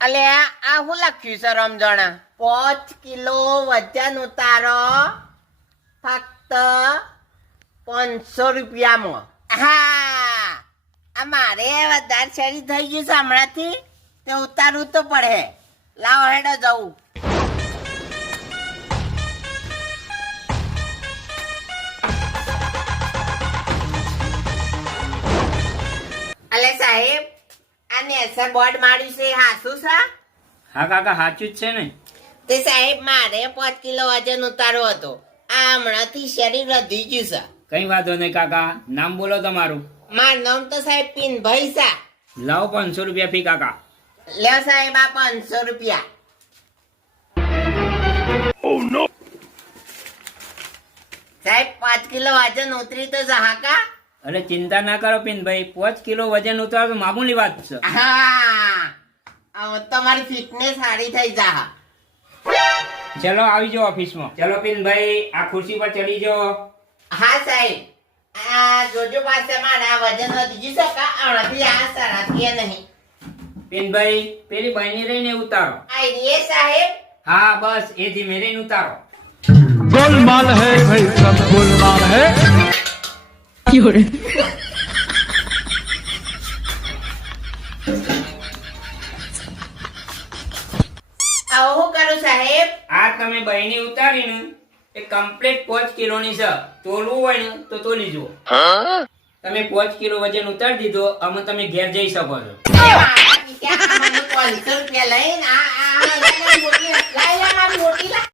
અલે, આ હું લખ્યું છે રમજણા પાંચ કિલો વજન ઉતારો, ફક્ત પાંચસો રૂપિયામાં. હા, આ મારે વધારે શેરી થઈ ગયું છે હમણાંથી, તે ઉતારવું તો પડે. લાવો હેડો જવું. આ નેસર બોર્ડ માર્યું છે હાસુ છે હા કાકા સાચું જ છે ને. તે સાહેબ મારે પાંચ કિલો વજન ઉતારો હતો. આ હમણાંથી શરીર વધી ગયું છે. કઈ વાંધો નહીં કાકા. નામ બોલો તમારું. મારું નામ તો સાહેબ પિનભાઈ સા લાવો પાંચસો રૂપિયા ફી કાકા. લ્યો સાહેબ આ પાંચસો રૂપિયા. સાહેબ પાંચ કિલો વજન ઉતરી તો જહાકા અને ચિંતા ના કરો પિનભાઈ પાંચ કિલો વજન ઉતારો તો મામૂલી વાત છે. તમારી ફિટનેસ સારી થઈ જા. ચલો આવી જાઓ ઓફિસમાં. ચલો પિનભાઈ આ ખુરશી પર ચડી જાઓ. હા સાહેબ. આ વજન વધી ગયું છે કા? નહીં. પિનભાઈ પેલી બની રહીને ઉતારો. આઈ સાહેબ? હા બસ એ ધીમે રહીને ઉતારો. ગોલમાલ હે ભાઈ સબ ગોલમાલ હે. 有人。આવો કરો કિલોની છે તોલવું હોય તો તોલી જુઓ તમે પાંચ કિલો વજન ઉતારી દીધો અમે તમે ઘેર જઈ શકો છો